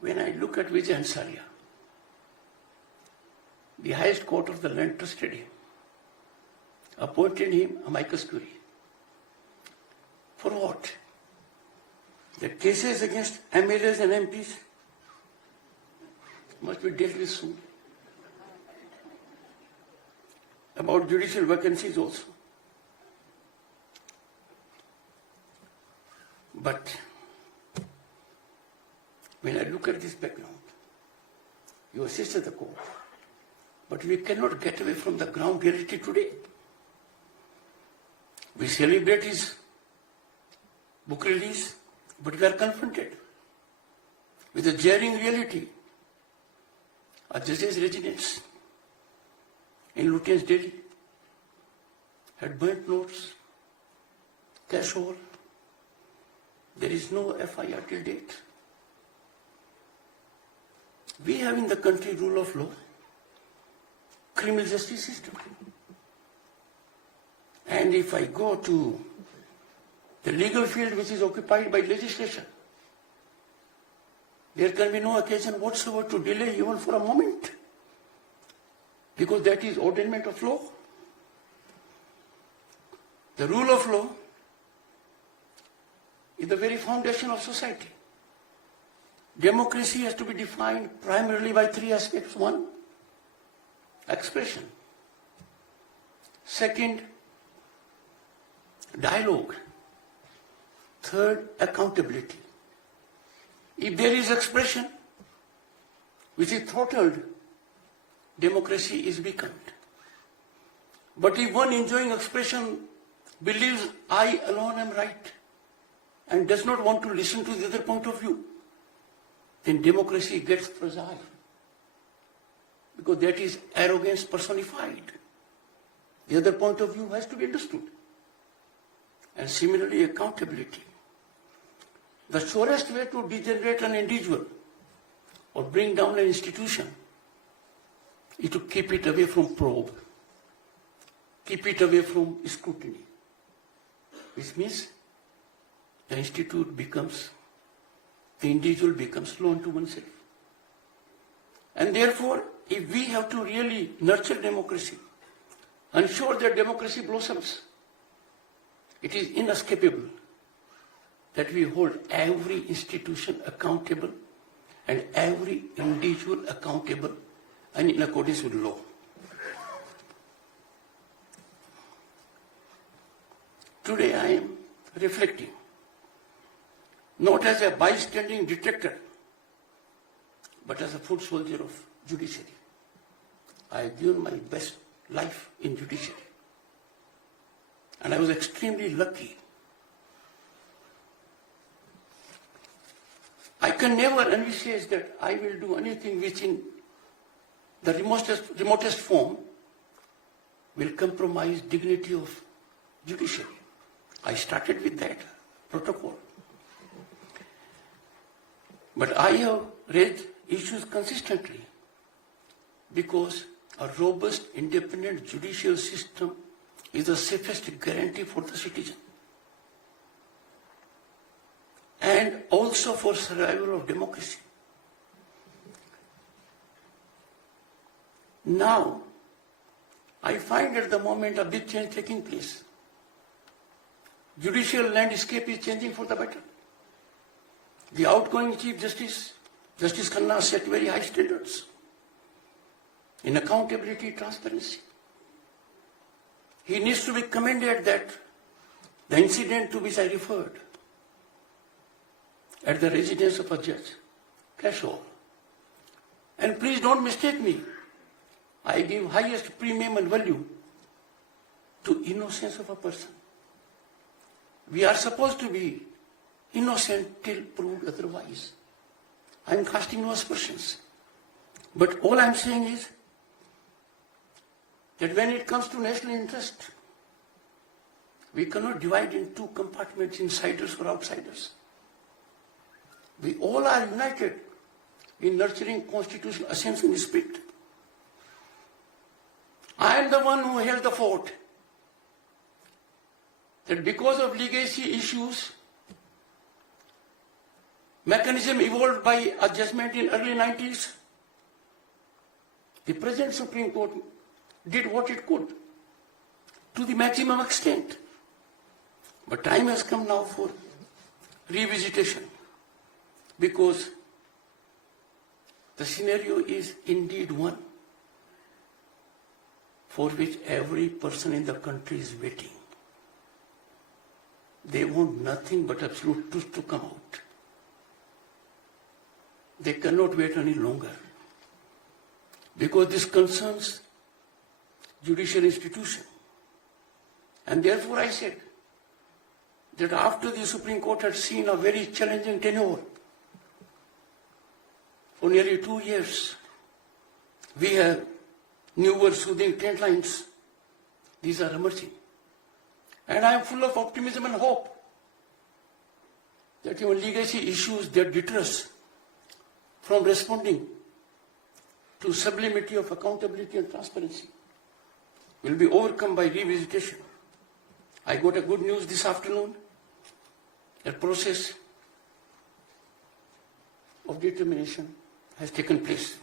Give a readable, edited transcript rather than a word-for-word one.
When I look at Vijay Ansariya, the highest court of the land trusted him, appointed him amicus curiae. For what? The cases against MLAs and MPs must be dealt with soon. About judicial vacancies also. But when I look at this background, you assisted the court, but we cannot get away from the ground reality today. We celebrate his book release, but we are confronted with a jarring reality. A judge's residence in Lutyens, Delhi had burnt notes, cash haul. There is no FIR till date. We have in the country rule of law, criminal justice system. And if I go to the legal field which is occupied by legislation, there can be no occasion whatsoever to delay even for a moment, because that is ordainment of law. The rule of law is the very foundation of society. Democracy has to be defined primarily by three aspects. One, expression. Second, dialogue. Third, accountability. If there is expression which is throttled, democracy is weakened. But if one enjoying expression believes I alone am right and does not want to listen to the other point of view, then democracy gets fragile, because that is arrogance personified. The other point of view has to be understood. And similarly, accountability. The surest way to degenerate an individual or bring down an institution is to keep it away from probe, keep it away from scrutiny, which means the institute becomes, the individual becomes lone to oneself. And therefore, if we have to really nurture democracy, ensure that democracy blossoms, it is inescapable that we hold every institution accountable and every individual accountable and in accordance with law. Today I am reflecting, not as a bystanding detector, but as a foot soldier of judiciary. I have given my best life in judiciary. And I was extremely lucky. I can never envisage that I will do anything which in the remotest form will compromise dignity of judiciary. I started with that protocol. But I have raised issues consistently because a robust, independent judicial system is the safest guarantee for the citizen and also for survival of democracy. Now, I find at the moment a big change taking place. Judicial landscape is changing for the better. The outgoing Chief Justice, Justice Khanna, set very high standards in accountability, transparency. He needs to be commended that the incident to which I referred at the residence of a judge, casual. And please don't mistake me. I give highest premium and value to innocence of a person. We are supposed to be innocent till proved otherwise. I am casting no aspersions. But all I am saying is that when it comes to national interest, we cannot divide in two compartments, insiders or outsiders. We all are united in nurturing constitutional ascension spirit. I am the one who held the fort that because of legacy issues, mechanism evolved by a judgment in early 90s. The present Supreme Court did what it could to the maximum extent. But time has come now for revisitation, because the scenario is indeed one for which every person in the country is waiting. They want nothing but absolute truth to come out. They cannot wait any longer, because this concerns judicial institution. And therefore I said that after the Supreme Court had seen a very challenging tenure for nearly 2 years, we have newer soothing trend lines. These are emerging. And I am full of optimism and hope that even legacy issues that deter us from responding to sublimity of accountability and transparency will be overcome by revisitation. I got a good news this afternoon. A process of determination has taken place.